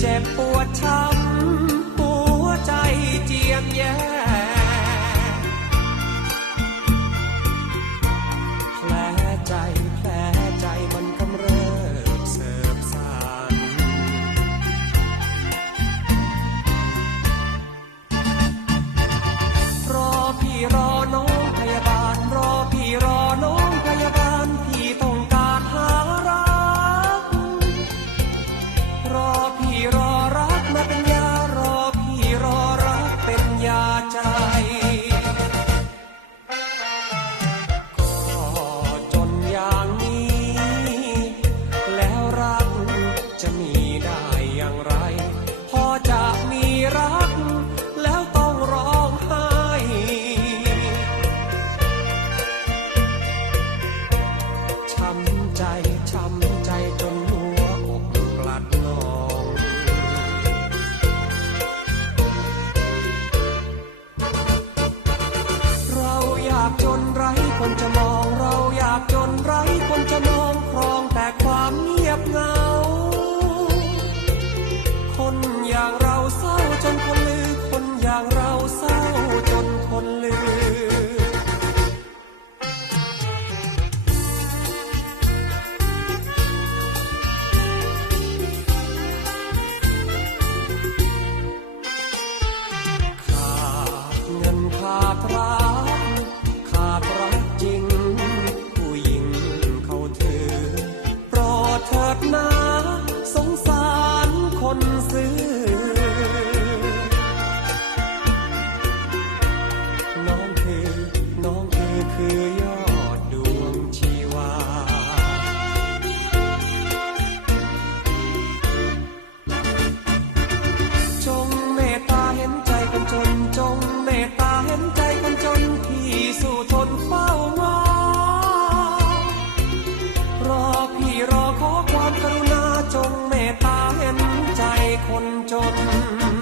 เจ็บปวดช้ำ die. คนจน